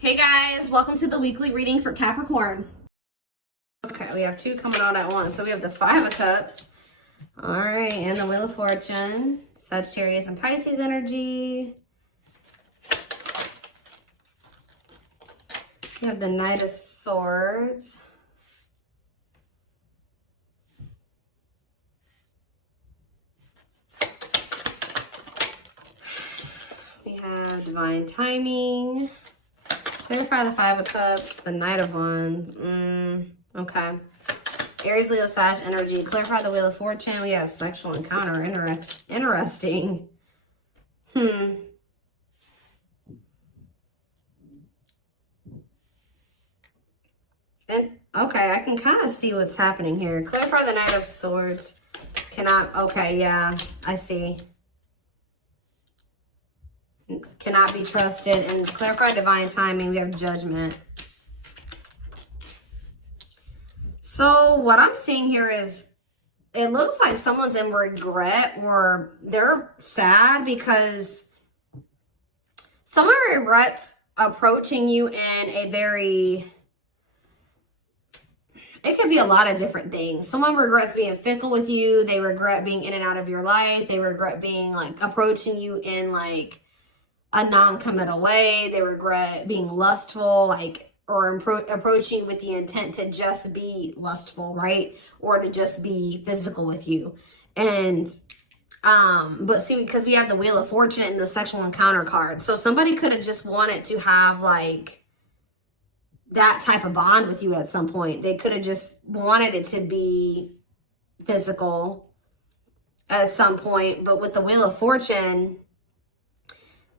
Hey guys, welcome to the weekly reading for Capricorn. Okay, we have two coming on at once. So we have the Five of Cups. All right, and the Wheel of Fortune. Sagittarius and Pisces energy. We have the Knight of Swords. We have Divine Timing. Clarify the Five of Cups, the Knight of Wands. Okay. Aries, Leo, Sag energy. Clarify the Wheel of Fortune. We have sexual encounter. Interesting. And, okay, I can kind of see what's happening here. Clarify the Knight of Swords. Cannot, okay, yeah, I see. Cannot be trusted. And clarify Divine Timing. We have Judgment. So what I'm seeing here is it looks like someone's in regret or they're sad because someone regrets approaching you in a very, it could be a lot of different things. Someone regrets being fickle with you. They regret being in and out of your life. They regret being like approaching you in like a non-committal way. They regret being lustful, like, or approaching with the intent to just be lustful, right? Or to just be physical with you. And, but see, because we have the Wheel of Fortune and the sexual encounter card. So somebody could have just wanted to have like that type of bond with you at some point. They could have just wanted it to be physical at some point. But with the Wheel of Fortune,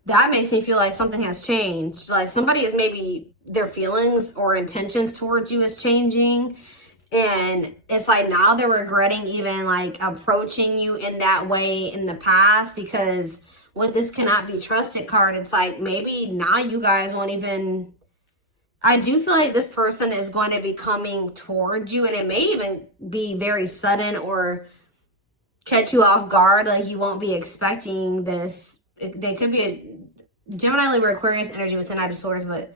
that makes me feel like something has changed. Like somebody is maybe their feelings or intentions towards you is changing. And it's like now they're regretting even like approaching you in that way in the past, because with this cannot be trusted card, it's like maybe now you guys won't even, I do feel like this person is going to be coming towards you, and it may even be very sudden or catch you off guard. Like you won't be expecting this. They could be a Gemini, Libra, Aquarius energy with the Knight of Swords, but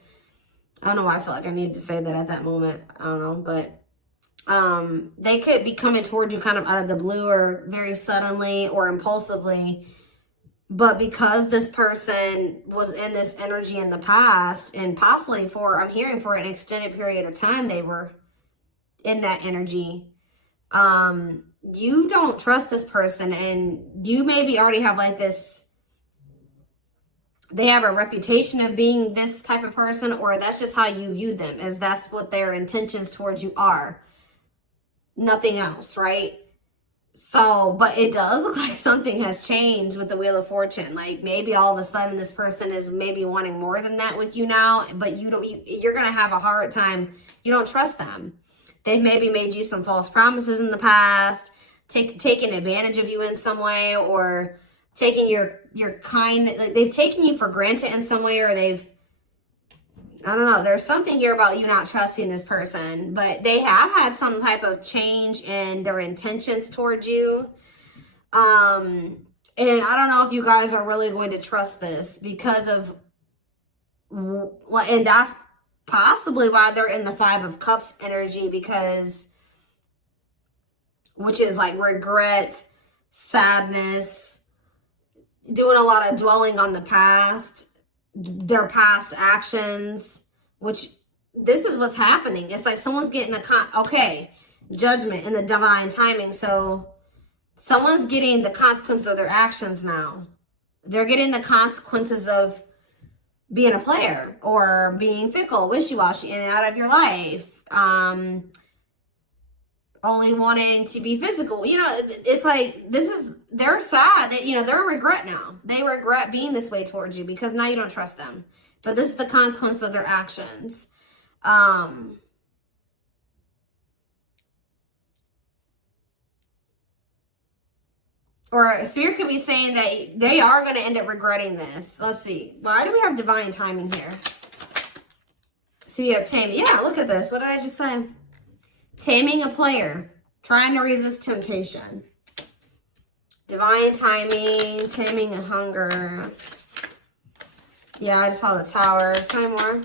I don't know why I feel like I needed to say that at that moment. I don't know, but they could be coming toward you kind of out of the blue or very suddenly or impulsively. But because this person was in this energy in the past, and possibly for, I'm hearing for an extended period of time, they were in that energy. You don't trust this person, and you maybe already have like this, they have a reputation of being this type of person, or that's just how you view them, as that's what their intentions towards you are. Nothing else, right? So, but it does look like something has changed with the Wheel of Fortune. Like maybe all of a sudden this person is maybe wanting more than that with you now, but you're going to have a hard time. You don't trust them. They've maybe made you some false promises in the past, taken advantage of you in some way, or taking your kind, like they've taken you for granted in some way, or they've, I don't know, there's something here about you not trusting this person, but they have had some type of change in their intentions towards you. And I don't know if you guys are really going to trust this because of, and that's possibly why they're in the Five of Cups energy, because, which is like regret, sadness, doing a lot of dwelling on the past, their past actions, which this is what's happening. It's like someone's getting judgment in the Divine Timing. So someone's getting the consequences of their actions now. They're getting the consequences of being a player or being fickle, wishy-washy, in and out of your life. Only wanting to be physical. You know, it's like, they're sad that, you know, they're a regret now. They regret being this way towards you because now you don't trust them. But this is the consequence of their actions. Or Spirit could be saying that they are going to end up regretting this. Let's see. Why do we have Divine Timing here? So you have taming. Yeah, look at this. What did I just say? Taming a player. Trying to resist temptation. Divine Timing. Taming a hunger. Yeah, I just saw the Tower. Tell me more.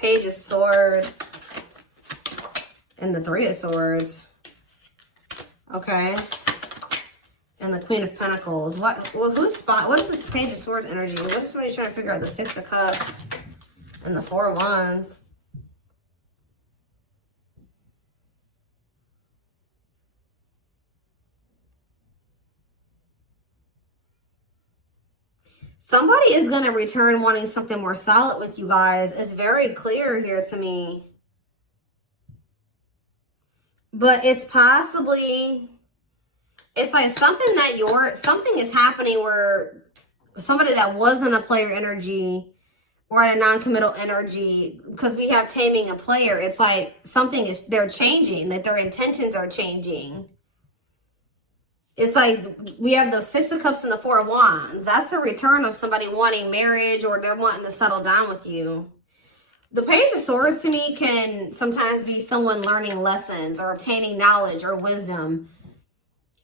Page of Swords and the Three of Swords. Okay. And the Queen of Pentacles. What is this Page of Swords energy? What's somebody trying to figure out? The Six of Cups and the Four of Wands. Somebody is going to return wanting something more solid with you guys. It's very clear here to me. But it's possibly, it's like something is happening where somebody that wasn't a player energy or at a non-committal energy, because we have taming a player, it's like they're changing, that their intentions are changing. It's like we have the Six of Cups and the Four of Wands. That's the return of somebody wanting marriage, or they're wanting to settle down with you. The Page of Swords to me can sometimes be someone learning lessons or obtaining knowledge or wisdom.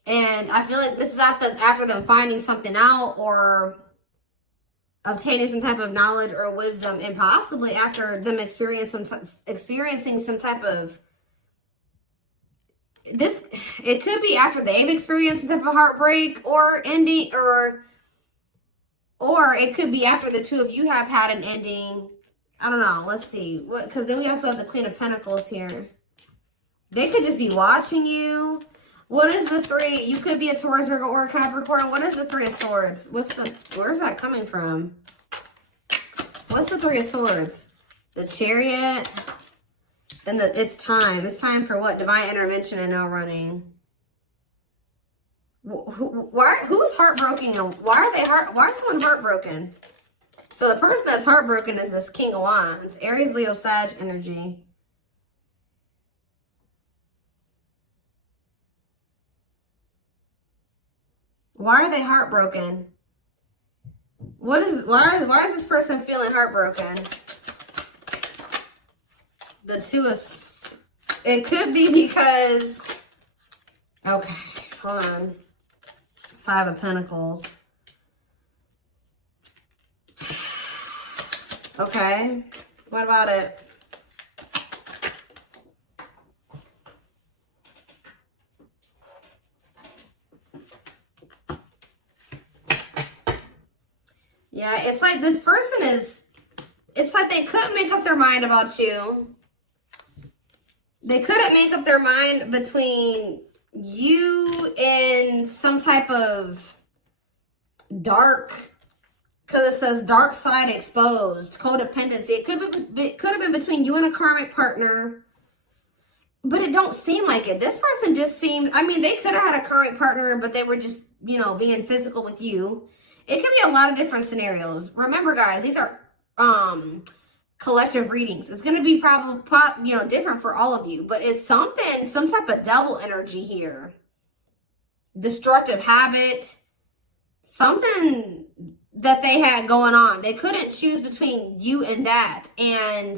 And I feel like this is after them finding something out or obtaining some type of knowledge or wisdom, and possibly after them experiencing some type of it could be after they've experienced some type of heartbreak or ending, or it could be after the two of you have had an ending. I don't know. Let's see. Because then we also have the Queen of Pentacles here. They could just be watching you. What is the three? You could be a Taurus, Virgo, or a Capricorn. What is the Three of Swords? Where's that coming from? What's the Three of Swords? The Chariot. Then it's time. It's time for what? Divine intervention and no running. Who's heartbroken? Why is someone heartbroken? So the person that's heartbroken is this King of Wands. Aries, Leo, Sag energy. Why are they heartbroken? Why is this person feeling heartbroken? The Two of... It could be because... Okay, hold on. Five of Pentacles. Okay, what about it? Yeah, it's like this person is... It's like they couldn't make up their mind about you. They couldn't make up their mind between you and some type of dark, because it says dark side exposed, codependency. It could have been between you and a karmic partner, but it don't seem like it. This person just seems, I mean, they could have had a karmic partner, but they were just, you know, being physical with you. It could be a lot of different scenarios. Remember, guys, these are collective readings. It's going to be probably, you know, different for all of you, but it's some type of devil energy here. Destructive habit, something that they had going on. They couldn't choose between you and that. And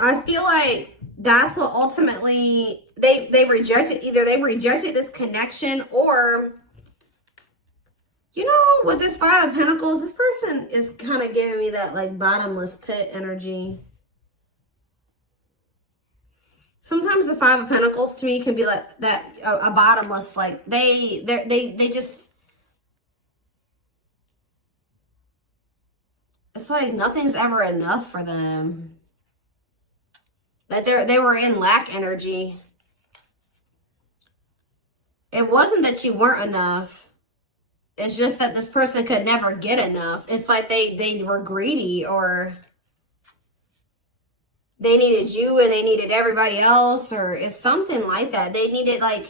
I feel like that's what ultimately they rejected. Either they rejected this connection, or, you know, with this Five of Pentacles, this person is kind of giving me that like bottomless pit energy. Sometimes the Five of Pentacles to me can be like that, a bottomless, like they just, it's like nothing's ever enough for them. That they were in lack energy. It wasn't that you weren't enough. It's just that this person could never get enough. It's like they were greedy, or they needed you and they needed everybody else, or it's something like that. They needed a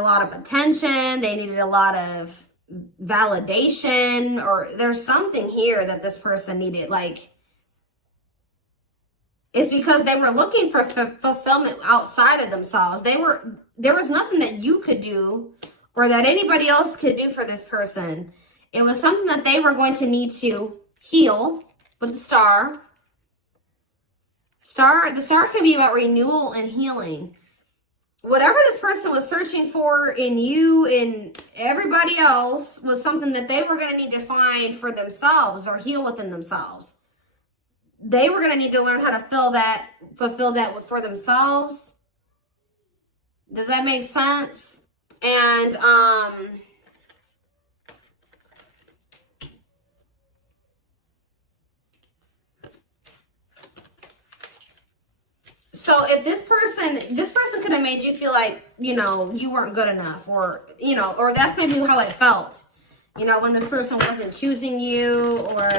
lot of attention. They needed a lot of validation, or there's something here that this person needed, like, it's because they were looking for fulfillment outside of themselves. There was nothing that you could do or that anybody else could do for this person. It was something that they were going to need to heal with the Star. The star can be about renewal and healing. Whatever this person was searching for in you and everybody else was something that they were going to need to find for themselves or heal within themselves. They were going to need to learn how to fulfill that for themselves. Does that make sense? And, so if this person could have made you feel like, you know, you weren't good enough, or, you know, or that's maybe how it felt, you know, when this person wasn't choosing you, or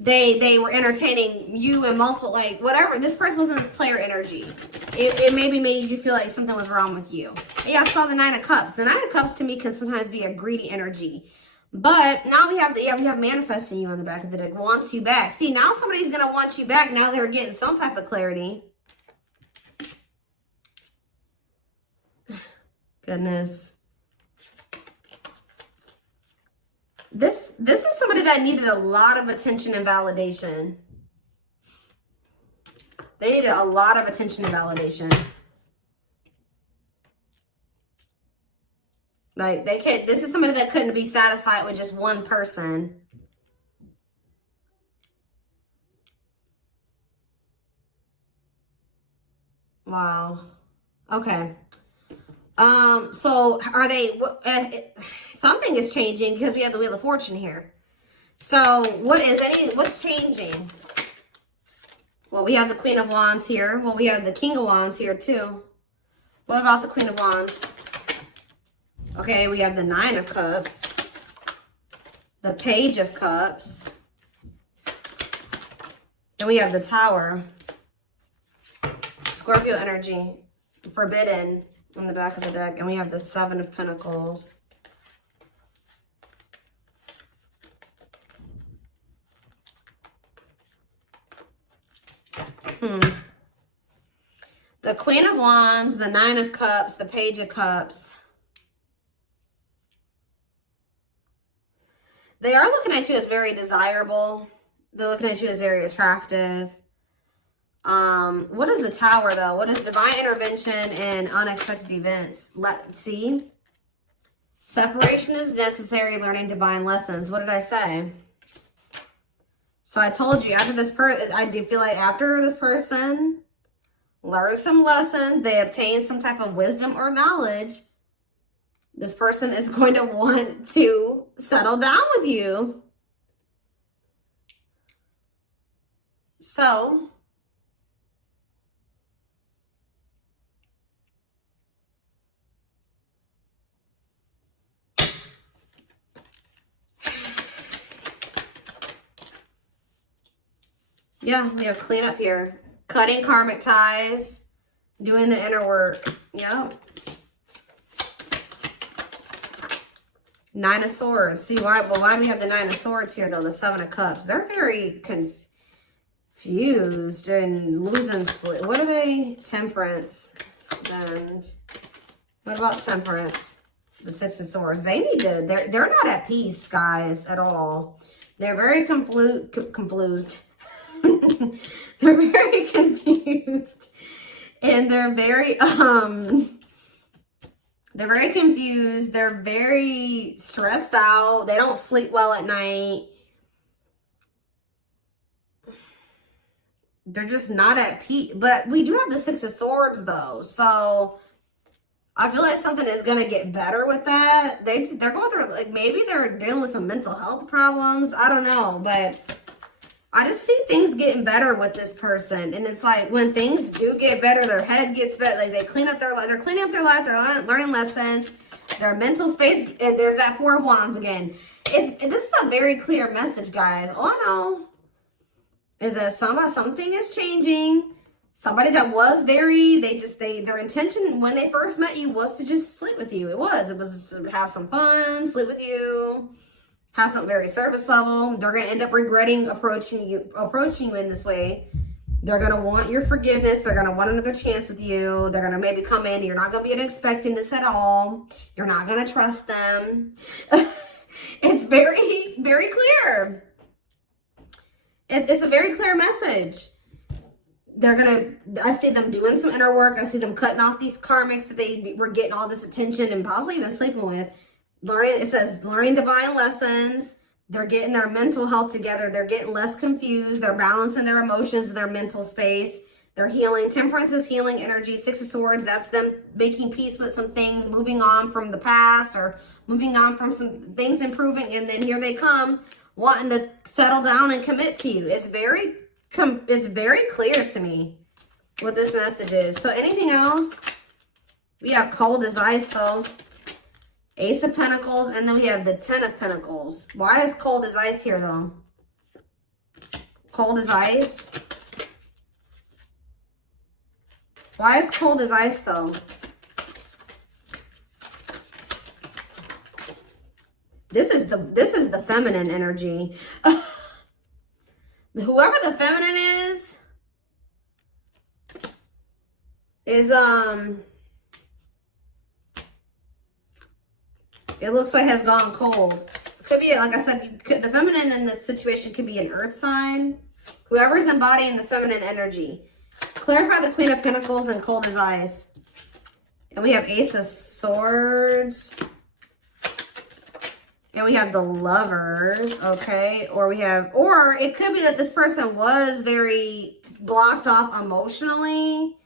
they were entertaining you and multiple, like, whatever. This person was in this player energy. It maybe made you feel like something was wrong with you. Yeah, I saw the Nine of Cups. The Nine of Cups to me can sometimes be a greedy energy. But now we have manifesting you on the back of the deck, wants you back. See, now somebody's going to want you back. Now they're getting some type of clarity. Goodness. This is somebody that needed a lot of attention and validation. They needed a lot of attention and validation. Like, this is somebody that couldn't be satisfied with just one person. Wow. Okay. So are they, something is changing because we have the Wheel of Fortune here. So what's changing? Well, we have the Queen of Wands here. Well, we have the King of Wands here too. What about the Queen of Wands? Okay, we have the Nine of Cups, the Page of Cups, and we have the Tower. Scorpio energy, forbidden on the back of the deck, and we have the Seven of Pentacles. The Queen of Wands, the Nine of Cups, the Page of Cups. They are looking at you as very desirable. They're looking at you as very attractive. What is the Tower, though? What is divine intervention and unexpected events? Let's see. Separation is necessary, learning divine lessons. What did I say? So I told you, after this person, I do feel like after this person learns some lessons, they obtain some type of wisdom or knowledge, this person is going to want to settle down with you. So, yeah, we have cleanup here. Cutting karmic ties, doing the inner work. Yep. Nine of Swords. See, why do we have the Nine of Swords here, though? The Seven of Cups. They're very confused and losing sleep. What are they? Temperance. And what about Temperance? The Six of Swords. They need to, they're not at peace, guys, at all. They're very confused. They're very confused. And they're very confused. They're very stressed out. They don't sleep well at night. They're just not at peace. But we do have the Six of Swords, though. So I feel like something is going to get better with that. They're going through, like, maybe they're dealing with some mental health problems. I don't know. But I just see things getting better with this person. And it's like when things do get better, their head gets better. Like they clean up their life. They're cleaning up their life. They're learning lessons. Their mental space. And there's that Four of Wands again. This is a very clear message, guys. All I know is that something is changing. Somebody that was their intention when they first met you was to just sleep with you. It was to have some fun, sleep with you. Have something very surface level. They're going to end up regretting approaching you in this way. They're going to want your forgiveness. They're going to want another chance with you. They're going to maybe come in. You're not going to be expecting this at all. You're not going to trust them. It's very, very clear. It's a very clear message. I see them doing some inner work. I see them cutting off these karmics that they were getting all this attention and possibly even sleeping with. It says learning divine lessons. They're getting their mental health together. They're getting less confused. They're balancing their emotions in their mental space. They're healing. Temperance is healing energy. Six of Swords, that's them making peace with some things, moving on from the past or moving on from some things improving. And then here they come wanting to settle down and commit to you. It's very clear to me what this message is. So anything else? We have cold as ice though. Ace of Pentacles, and then we have the Ten of Pentacles. Why is cold as ice here though? Cold as ice. Why is cold as ice though? This is the feminine energy. Whoever the feminine is it looks like has gone cold. Could be, like I said, the feminine in this situation could be an earth sign. Whoever's embodying the feminine energy. Clarify the Queen of Pentacles and cold as ice. And we have Ace of Swords. And we have the Lovers, okay? Or it could be that this person was very blocked off emotionally.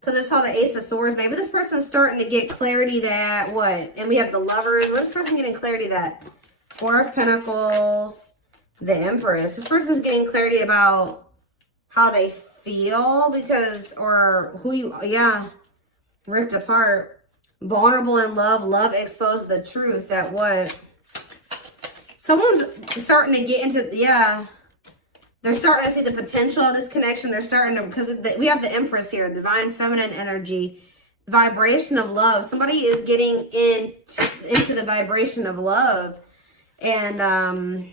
Because I saw the Ace of Swords. Maybe this person's starting to get clarity that, what? And we have the Lovers. What is this person getting clarity that? Four of Pentacles, the Empress. This person's getting clarity about how they feel because, or who you, yeah, ripped apart. Vulnerable in love. Love exposed the truth that what? Someone's starting to get into, yeah. They're starting to see the potential of this connection. They're starting to, because we have the Empress here, divine feminine energy, vibration of love. Somebody is getting into the vibration of love. And,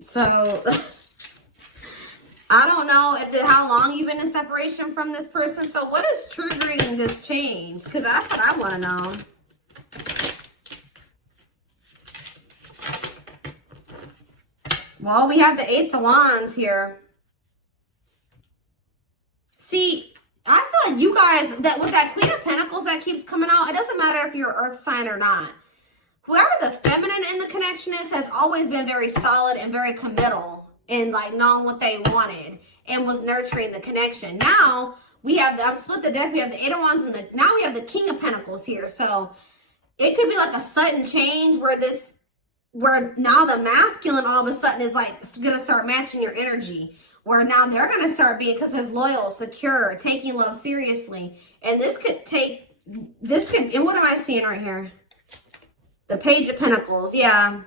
so, I don't know how long you've been in separation from this person. So what is triggering this change? Because that's what I want to know. Well, we have the Ace of Wands here. See, I feel like you guys, that with that Queen of Pentacles that keeps coming out, it doesn't matter if you're an earth sign or not. Whoever the feminine in the connection is has always been very solid and very committal and like knowing what they wanted and was nurturing the connection. Now we have I've split the deck. We have the Eight of Wands and now we have the King of Pentacles here. So it could be like a sudden change where now the masculine all of a sudden is like gonna start matching your energy. Where now they're gonna start being, because it's loyal, secure, taking love seriously. And and what am I seeing right here? The Page of Pentacles, yeah.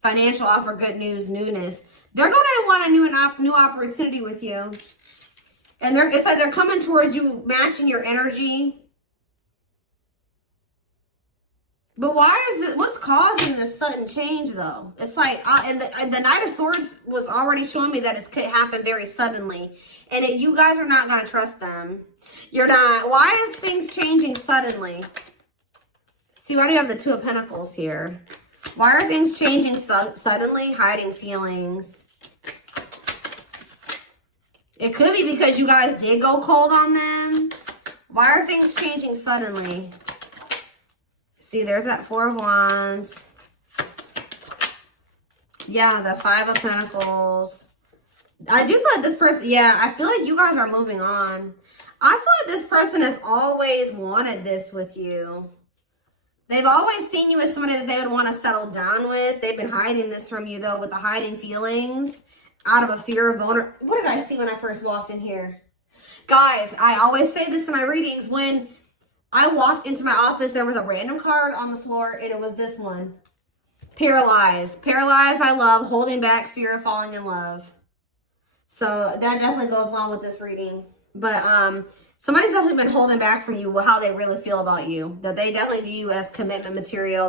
Financial offer, good news, newness. They're going to want a new opportunity with you. And it's like they're coming towards you, matching your energy. But what's causing this sudden change, though? It's like, and the Knight of Swords was already showing me that it could happen very suddenly. And you guys are not going to trust them. You're not. Why is things changing suddenly? See, why do you have the Two of Pentacles here? Why are things changing suddenly? Hiding feelings. It could be because you guys did go cold on them. Why are things changing suddenly? See, there's that Four of Wands. Yeah, the Five of Pentacles. I do feel like this person, yeah, I feel like you guys are moving on. I feel like this person has always wanted this with you. They've always seen you as somebody that they would want to settle down with. They've been hiding this from you, though, with the hiding feelings out of a fear of vulnerability. What did I see when I first walked in here? Guys, I always say this in my readings. When I walked into my office, there was a random card on the floor, and it was this one. Paralyzed. Paralyzed by love, holding back fear of falling in love. So that definitely goes along with this reading. But somebody's definitely been holding back from you how they really feel about you. That they definitely view you as commitment material,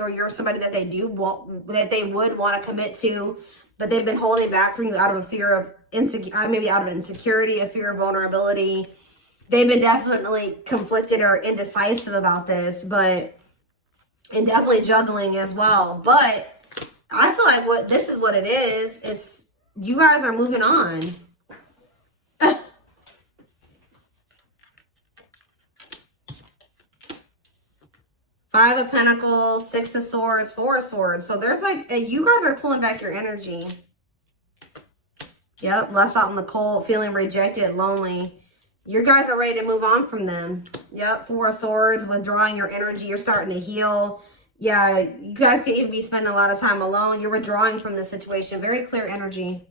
or you're somebody that they would want to commit to, but they've been holding back from you out of a fear of maybe out of insecurity, a fear of vulnerability. They've been definitely conflicted or indecisive about this, and definitely juggling as well. But I feel like this is what it is. It's you guys are moving on. Five of Pentacles, Six of Swords, Four of Swords. So there's like, you guys are pulling back your energy. Yep, left out in the cold, feeling rejected, lonely. You guys are ready to move on from them. Yep, Four of Swords, withdrawing your energy. You're starting to heal. Yeah, you guys could even be spending a lot of time alone. You're withdrawing from this situation. Very clear energy.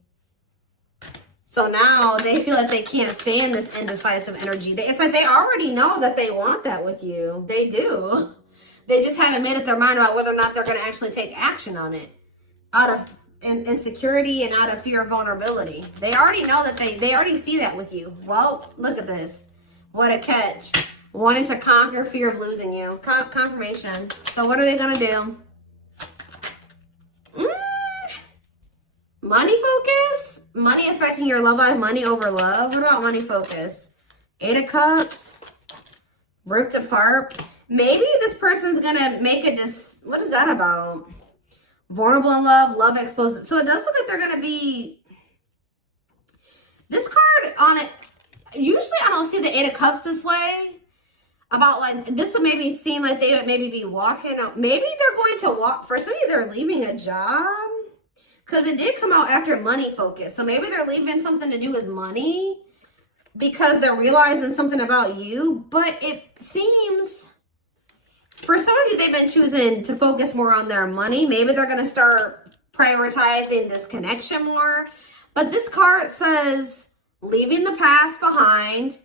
So now they feel like they can't stay in this indecisive energy. It's like they already know that they want that with you. They do. They just haven't made up their mind about whether or not they're going to actually take action on it. Out of insecurity and out of fear of vulnerability. They already know that they already see that with you. Well, look at this. What a catch. Wanting to conquer fear of losing you. Confirmation. So what are they going to do? Money focus? Money affecting your love life. Money over love. What about money focus? Eight of Cups. Ripped apart. Maybe this person's going to make what is that about? Vulnerable in love, love exposed. So it does look like they're going to be, this card on it, usually I don't see the Eight of Cups this way. About like, this would maybe seem like they would maybe be walking out. Maybe they're going to walk, for some of you, they're leaving a job. Because it did come out after money focus. So maybe they're leaving something to do with money. Because they're realizing something about you. But it seems, for some of you, they've been choosing to focus more on their money. Maybe they're going to start prioritizing this connection more. But this card says, leaving the past behind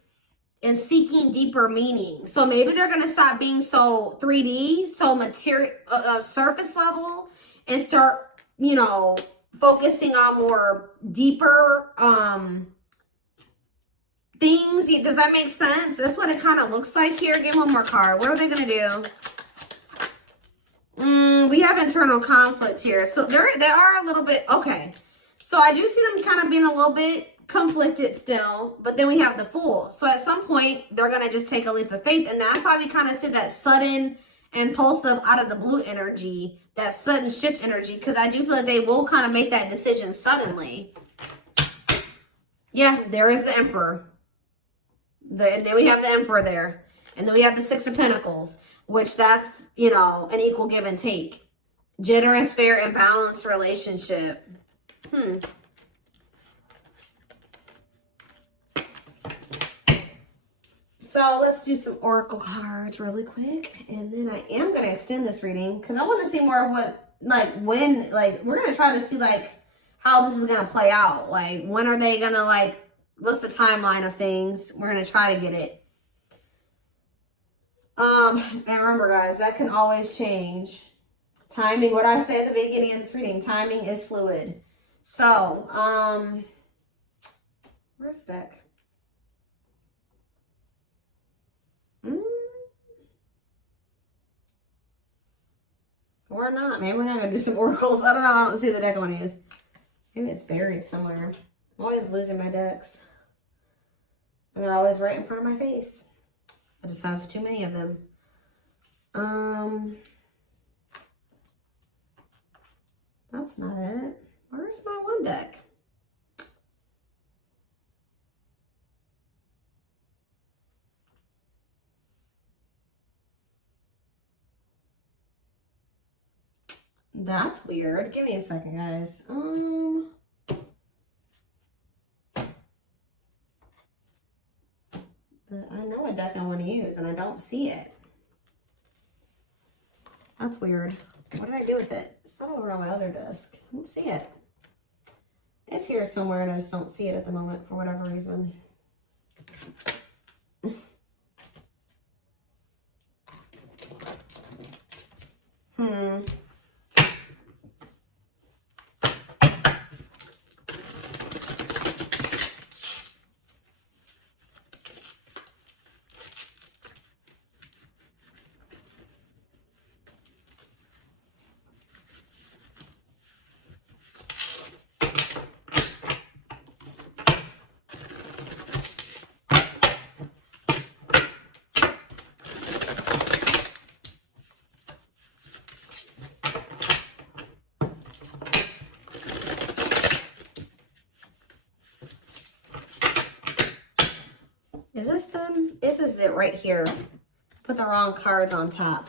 and seeking deeper meaning. So maybe they're going to stop being so 3D, so material, surface level, and start, you know, focusing on more deeper things. Does that make sense? That's what it kind of looks like here. Give one more card. What are they going to do? We have internal conflict here. So they are a little bit, okay. So I do see them kind of being a little bit conflicted still, but then we have the Fool. So at some point, they're going to just take a leap of faith. And that's why we kind of see that sudden, impulsive, out of the blue energy, that sudden shift energy, because I do feel like they will kind of make that decision suddenly. Yeah, there is the Emperor. And then we have the Emperor there. And then we have the Six of Pentacles, which that's, you know, an equal give and take. Generous, fair, and balanced relationship. So let's do some oracle cards really quick. And then I am going to extend this reading because I want to see more of what, like, when, like, we're going to try to see, like, how this is going to play out. Like, when are they going to, like, what's the timeline of things? We're going to try to get it. And remember, guys, that can always change. Timing, what I say at the beginning of this reading, timing is fluid. So, where's the deck? Or not. Maybe we're not going to do some oracles. I don't know. I don't see the deck I want to use. Maybe it's buried somewhere. I'm always losing my decks. And they're always right in front of my face. I just have too many of them. That's not it. Where's my one deck? That's weird. Give me a second, guys. I know a deck I want to use, and I don't see it. That's weird. What did I do with it? It's not over on my other desk. I don't see it. It's here somewhere, and I just don't see it at the moment for whatever reason. Is this them? This is it right here. Put the wrong cards on top.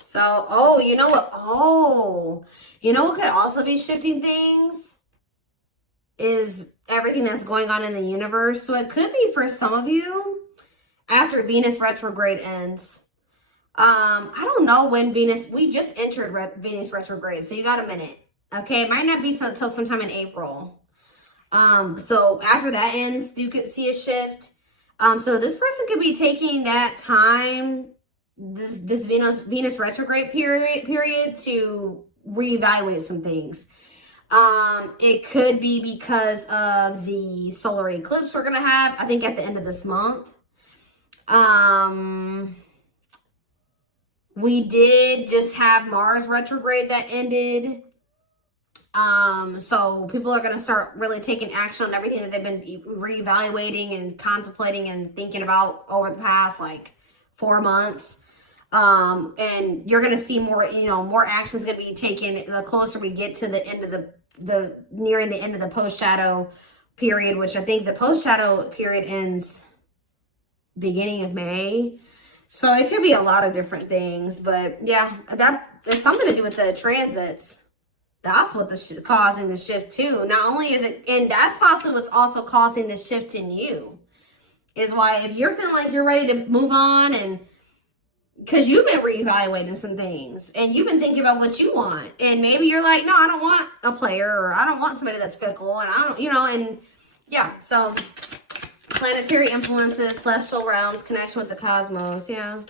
So, oh, you know what? Oh, you know what could also be shifting things is everything that's going on in the universe. So it could be for some of you after Venus retrograde ends. I don't know when we just entered Venus retrograde, so you got a minute. Okay, it might not be until sometime in April. So after that ends, you could see a shift. So this person could be taking that time, this Venus retrograde period to reevaluate some things. It could be because of the solar eclipse we're gonna have, I think at the end of this month. We did just have Mars retrograde that ended. So people are gonna start really taking action on everything that they've been reevaluating and contemplating and thinking about over the past like 4 months. And you're going to see more, more actions going to be taken the closer we get to the end of nearing the end of the post-shadow period, which I think the post-shadow period ends beginning of May. So it could be a lot of different things, but yeah, that has something to do with the transits. That's what causing the shift too. Not only is it, and that's possibly what's also causing the shift in you, is why if you're feeling like you're ready to move on, and because you've been reevaluating some things and you've been thinking about what you want, and maybe you're like, no, I don't want a player, or I don't want somebody that's fickle, and I don't, and yeah, so planetary influences, celestial realms, connection with the cosmos. Yeah.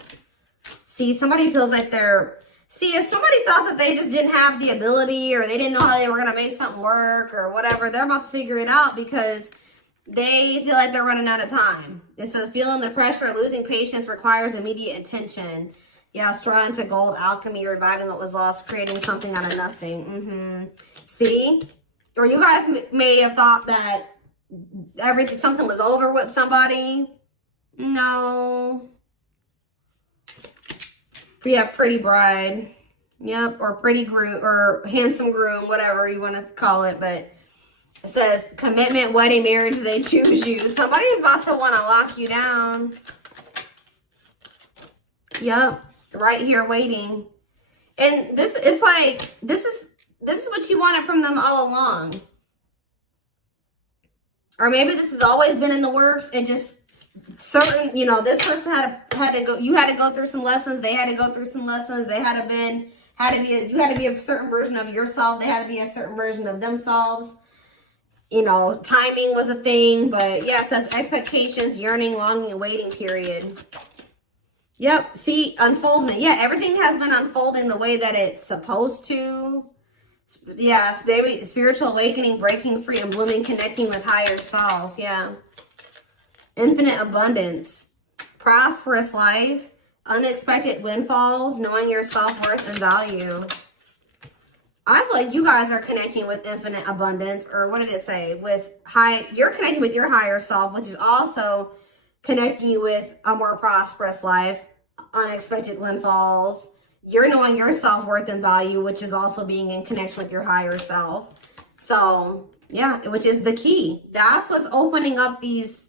See, somebody feels like if somebody thought that they just didn't have the ability, or they didn't know how they were going to make something work or whatever, they're about to figure it out because they feel like they're running out of time. It says feeling the pressure, losing patience requires immediate attention. Yeah, straw into gold, alchemy, reviving what was lost, creating something out of nothing. See? Or you guys may have thought that something was over with somebody. No. We have pretty bride. Yep, or pretty groom, or handsome groom, whatever you want to call it, but it says commitment, wedding, marriage, they choose you. Somebody is about to want to lock you down. Yep, right here waiting. And this is like, this is what you wanted from them all along. Or maybe this has always been in the works, and just certain, this person had to go, you had to go through some lessons, they had to go through some lessons, you had to be a certain version of yourself, they had to be a certain version of themselves. Timing was a thing, but yeah, it says expectations, yearning, longing, and waiting period. Yep, see, unfoldment. Yeah, everything has been unfolding the way that it's supposed to. Yeah, maybe spiritual awakening, breaking free and blooming, connecting with higher self. Yeah. Infinite abundance, prosperous life, unexpected windfalls, knowing your self-worth and value. I feel like you guys are connecting with infinite abundance, or what did it say? You're connecting with your higher self, which is also connecting you with a more prosperous life, unexpected windfalls. You're knowing your self-worth and value, which is also being in connection with your higher self. So, yeah, which is the key. That's what's opening up these,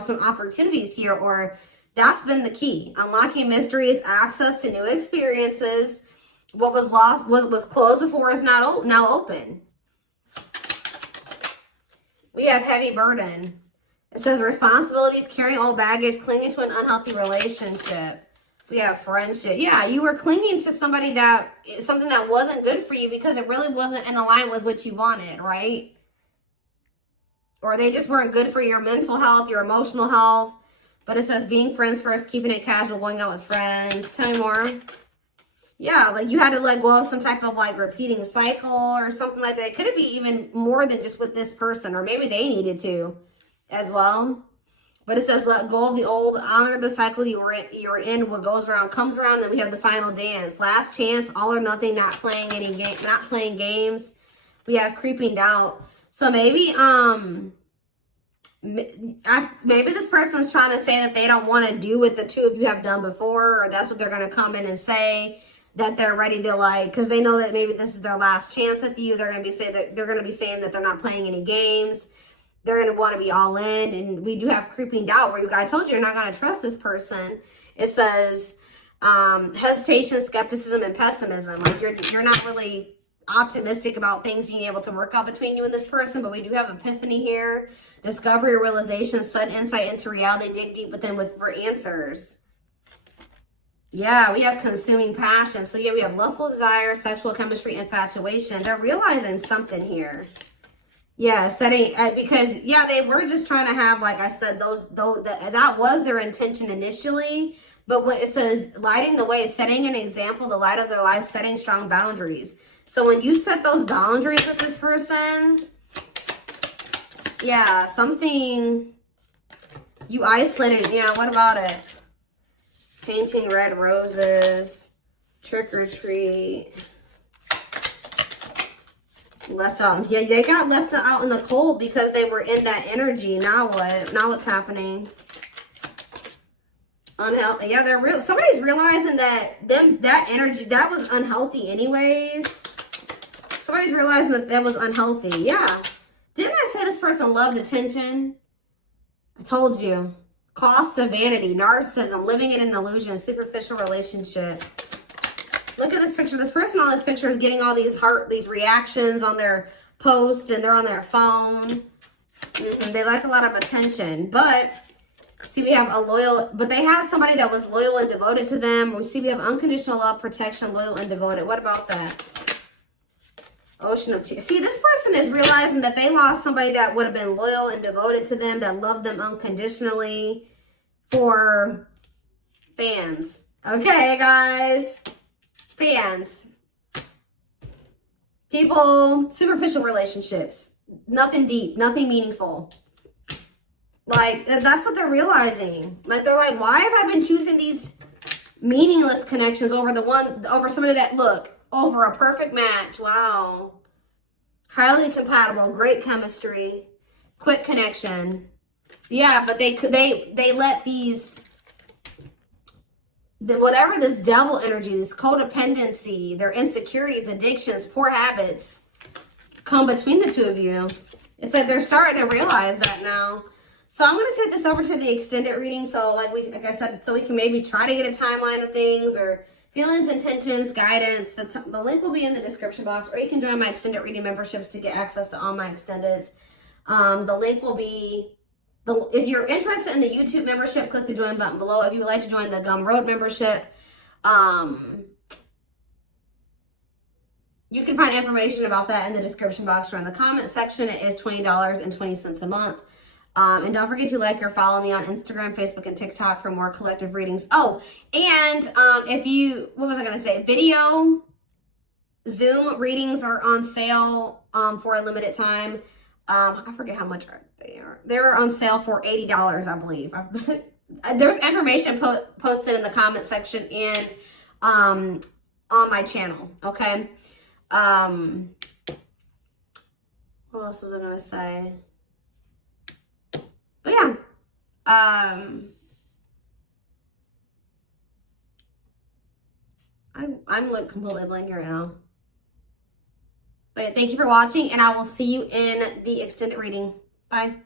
some opportunities here, or that's been the key. Unlocking mysteries, access to new experiences. What was lost, was closed before is now open. We have heavy burden. It says responsibilities, carrying old baggage, clinging to an unhealthy relationship. We have friendship. Yeah, you were clinging to something that wasn't good for you because it really wasn't in alignment with what you wanted, right? Or they just weren't good for your mental health, your emotional health. But it says being friends first, keeping it casual, going out with friends. Tell me more. Yeah, like you had to let go of some type of like repeating cycle or something like that. Could it be even more than just with this person? Or maybe they needed to as well. But it says, let go of the old, honor the cycle you're in. What goes around comes around. Then we have the final dance. Last chance, all or nothing, not playing games. We have creeping doubt. So maybe maybe this person's trying to say that they don't want to do what the two of you have done before, or that's what they're going to come in and say, that they're ready to, like, because they know that maybe this is their last chance with you. They're going to be saying that they're not playing any games. They're going to want to be all in. And we do have creeping doubt, where I told you you're not going to trust this person. It says hesitation, skepticism, and pessimism. Like you're not really optimistic about things being able to work out between you and this person. But we do have epiphany here. Discovery, realization, sudden insight into reality. Dig deep within for answers. Yeah, we have consuming passion. So yeah, we have lustful desire, sexual chemistry, infatuation. They're realizing something here. Yeah, because yeah, they were just trying to have, like I said, that was their intention initially. But what it says, lighting the way, setting an example, the light of their life, setting strong boundaries. So when you set those boundaries with this person, yeah, something you isolated. Yeah, what about it? Painting red roses, trick or treat. Left out. Yeah, they got left out in the cold because they were in that energy. Now what? Now what's happening? Unhealthy. Yeah, somebody's realizing that that energy, that was unhealthy anyways. Somebody's realizing that was unhealthy. Yeah. Didn't I say this person loved attention? I told you. Cost of vanity, narcissism, living in an illusion, superficial relationship. Look at this picture. This person on this picture is getting all these reactions on their post, and they're on their phone. They like a lot of attention. But see, we have but they had somebody that was loyal and devoted to them. We see we have unconditional love, protection, loyal and devoted. What about that? Ocean of tears. See, this person is realizing that they lost somebody that would have been loyal and devoted to them, that loved them unconditionally, for fans. Okay, guys? Fans. People, superficial relationships. Nothing deep, nothing meaningful. Like, that's what they're realizing. Like, they're like, why have I been choosing these meaningless connections over somebody that, over a perfect match? Wow. Highly compatible, great chemistry, quick connection. Yeah, but they let whatever this devil energy, this codependency, their insecurities, addictions, poor habits come between the two of you. It's like they're starting to realize that now. So I'm going to take this over to the extended reading. So like I said, so we can maybe try to get a timeline of things, or feelings, intentions, guidance. The link will be in the description box, or you can join my extended reading memberships to get access to all my extendeds. The link will be, if you're interested in the YouTube membership, click the join button below. If you would like to join the Gumroad membership, you can find information about that in the description box or in the comment section. It is $20.20 a month. And don't forget to like or follow me on Instagram, Facebook, and TikTok for more collective readings. Oh, and what was I going to say? Video Zoom readings are on sale for a limited time. I forget how much they are. They're on sale for $80, I believe. There's information posted in the comment section and on my channel, okay? What else was I going to say? But yeah, I'm like completely blank right now. But thank you for watching, and I will see you in the extended reading. Bye.